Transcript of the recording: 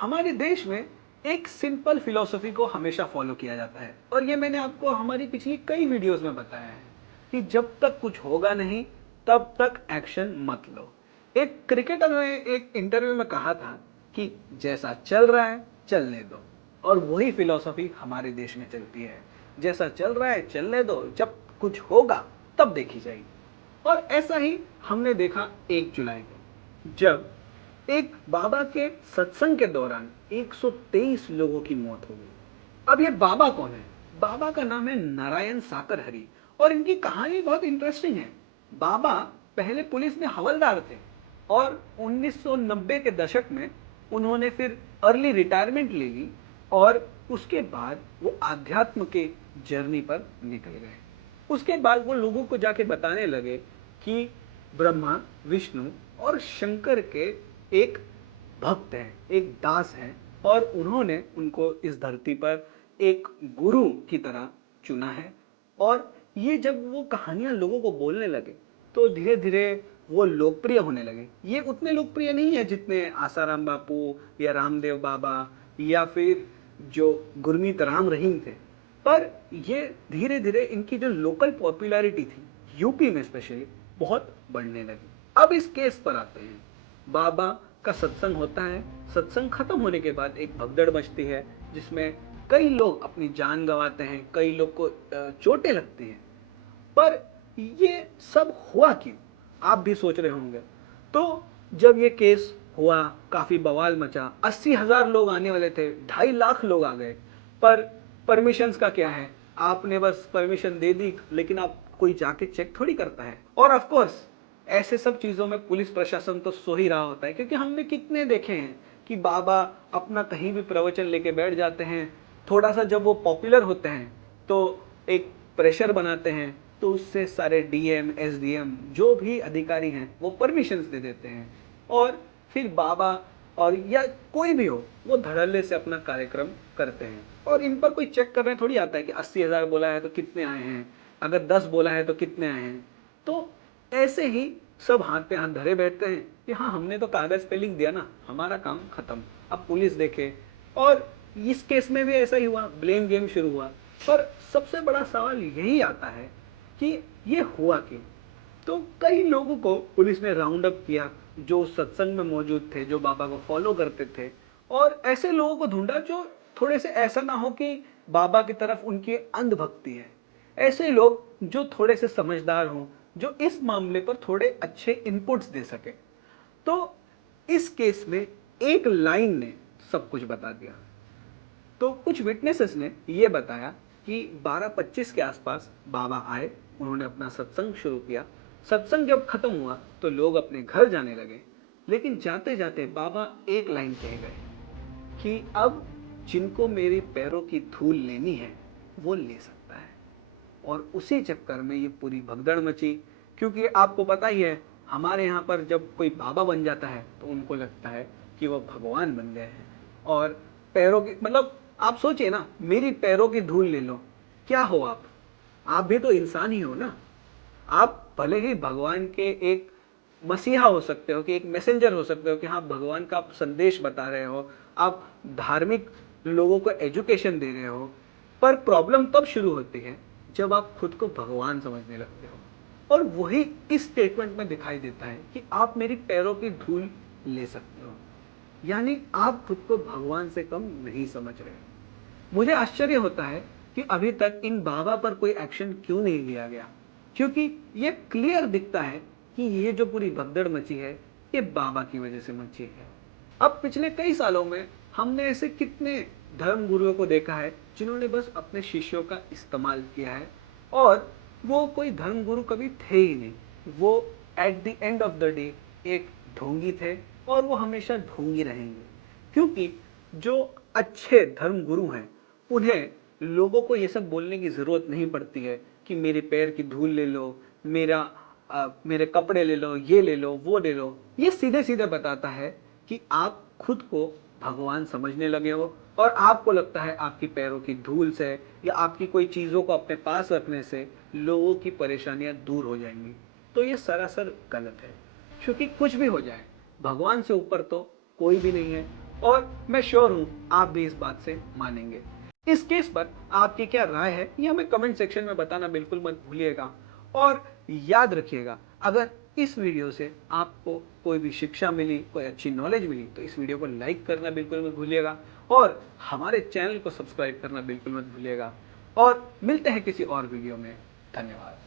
हमारे देश में एक सिंपल फिलॉसफी को हमेशा फॉलो किया जाता है और ये मैंने आपको हमारी पिछली कई वीडियोस में बताया है कि जब तक कुछ होगा नहीं तब तक एक्शन मत लो। एक क्रिकेटर ने एक इंटरव्यू में कहा था कि जैसा चल रहा है चलने दो, और वही फिलॉसफी हमारे देश में चलती है। जैसा चल रहा है चलने दो, जब कुछ होगा तब देखी जाएगी। और ऐसा ही हमने देखा 1 जुलाई को, जब एक बाबा के सत्संग के दौरान 123 लोगों की मौत हो गई। अब ये बाबा कौन है? बाबा का नाम है नारायण साकरहरी, और इनकी कहानी बहुत इंटरेस्टिंग है। बाबा पहले पुलिस में हवलदार थे और 1990 के दशक में उन्होंने फिर अर्ली रिटायरमेंट ले ली और उसके बाद वो आध्यात्म के जर्नी पर निकल गए। उसके बाद वो लोगों को जाके बताने लगे कि ब्रह्मा, विष्णु और शंकर के एक भक्त हैं, एक दास हैं, और उन्होंने उनको इस धरती पर एक गुरु की तरह चुना है। और ये जब वो कहानियां लोगों को बोलने लगे तो धीरे धीरे वो लोकप्रिय होने लगे। ये उतने लोकप्रिय नहीं है जितने आसाराम बापू या रामदेव बाबा या फिर जो गुरमीत राम रहीम थे, पर ये धीरे धीरे इनकी जो लोकल पॉपुलैरिटी थी यूपी में स्पेशली बहुत बढ़ने लगी। अब इस केस पर आते हैं। बाबा का सत्संग होता है, सत्संग खत्म होने के बाद एक भगदड़ मचती है जिसमें कई लोग अपनी जान गंवाते हैं, कई लोग को चोटें लगती हैं। पर ये सब हुआ क्यों, आप भी सोच रहे होंगे। तो जब ये केस हुआ, काफी बवाल मचा, 80,000 लोग आने वाले थे, 2.5 लाख लोग आ गए। पर परमिशंस का क्या है, आपने बस परमिशन दे दी, लेकिन आप कोई जाके चेक थोड़ी करता है। और ऑफ कोर्स ऐसे सब चीजों में पुलिस प्रशासन तो सो ही रहा होता है, क्योंकि हमने कितने देखे हैं कि बाबा अपना कहीं भी प्रवचन लेके बैठ जाते हैं। थोड़ा सा जब वो पॉपुलर होते हैं तो एक प्रेशर बनाते हैं, तो उससे सारे डीएम, एसडीएम जो भी अधिकारी हैं वो परमिशंस दे देते हैं, और फिर बाबा और या कोई भी हो वो धड़ल्ले से अपना कार्यक्रम करते हैं। और इन पर कोई चेक करने थोड़ी आता है कि 80,000 बोला है तो कितने आए हैं, अगर 10 बोला है तो कितने आए हैं। तो ऐसे ही सब हाथ पे हाथ धरे बैठते हैं कि हाँ, हमने तो कागज पे लिख दिया ना, हमारा काम खत्म, अब पुलिस देखे। और इस केस में भी ऐसा ही हुआ, ब्लेम गेम शुरू हुआ। पर सबसे बड़ा सवाल यही आता है कि ये हुआ क्यों। तो कई लोगों को पुलिस ने राउंड अप किया जो सत्संग में मौजूद थे, जो बाबा को फॉलो करते थे, और ऐसे लोगों को ढूंढा जो थोड़े से ऐसा ना हो कि बाबा की तरफ उनकी अंधभक्ति है। ऐसे लोग जो थोड़े से समझदार हों, जो इस मामले पर थोड़े अच्छे इनपुट्स दे सके। तो इस केस में एक लाइन ने सब कुछ बता दिया। तो कुछ विटनेसेस ने यह बताया कि 12:25 के आसपास बाबा आए, उन्होंने अपना सत्संग शुरू किया। सत्संग जब खत्म हुआ तो लोग अपने घर जाने लगे, लेकिन जाते जाते बाबा एक लाइन कह गए कि अब जिनको मेरे पैरों की धूल लेनी है वो ले सकता है। और उसी चक्कर में ये पूरी भगदड़ मची, क्योंकि आपको पता ही है हमारे यहाँ पर जब कोई बाबा बन जाता है तो उनको लगता है कि वो भगवान बन गए हैं। और पैरों की मतलब आप सोचिए ना, मेरी पैरों की धूल ले लो, क्या हो आप भी तो इंसान ही हो ना। आप भले ही भगवान के एक मसीहा हो सकते हो, कि एक मैसेंजर हो सकते हो, कि हाँ, भगवान का आप संदेश बता रहे हो, आप धार्मिक लोगों को एजुकेशन दे रहे हो। पर प्रॉब्लम तब शुरू होती है जब आप खुद को भगवान समझने लगते हो। और वही इस स्टेटमेंट में दिखाई देता है कि आप मेरी पैरों की धूल ले सकते हो, यानी आप खुद को भगवान से कम नहीं समझ रहे। मुझे आश्चर्य होता है कि अभी तक इन बाबा पर कोई एक्शन क्यों नहीं लिया गया, क्योंकि ये क्लियर दिखता है कि ये जो पूरी भगदड़ मची है ये बाबा की वजह से मची है। अब पिछले कई सालों में हमने ऐसे कितने धर्म गुरुओं को देखा है जिन्होंने बस अपने शिष्यों का इस्तेमाल किया है, और वो कोई धर्म गुरु कभी थे ही नहीं। वो at the end of the day एक ढोंगी थे, और वो हमेशा ढोंगी रहेंगे। क्योंकि जो अच्छे धर्म गुरु हैं उन्हें लोगों को ये सब बोलने की जरूरत नहीं पड़ती है कि मेरे पैर की धूल ले लो, मेरे कपड़े ले लो, ये ले लो, वो ले लो। ये सीधे सीधे बताता है कि आप खुद को भगवान समझने लगे हो, और आपको लगता है आपकी पैरों की धूल से या आपकी कोई चीजों को अपने पास रखने से लोगों की परेशानियां दूर हो जाएंगी। तो ये सरासर गलत है, क्योंकि कुछ भी हो जाए भगवान से ऊपर तो कोई भी नहीं है। और मैं श्योर हूं आप भी इस बात से मानेंगे। इस केस पर आपकी क्या राय है ये हमें कमेंट सेक्शन में बताना बिल्कुल मत भूलिएगा। और याद रखिएगा, अगर इस वीडियो से आपको कोई भी शिक्षा मिली, कोई अच्छी नॉलेज मिली, तो इस वीडियो को लाइक करना बिल्कुल मत भूलिएगा और हमारे चैनल को सब्सक्राइब करना बिल्कुल मत भूलिएगा। और मिलते हैं किसी और वीडियो में। धन्यवाद।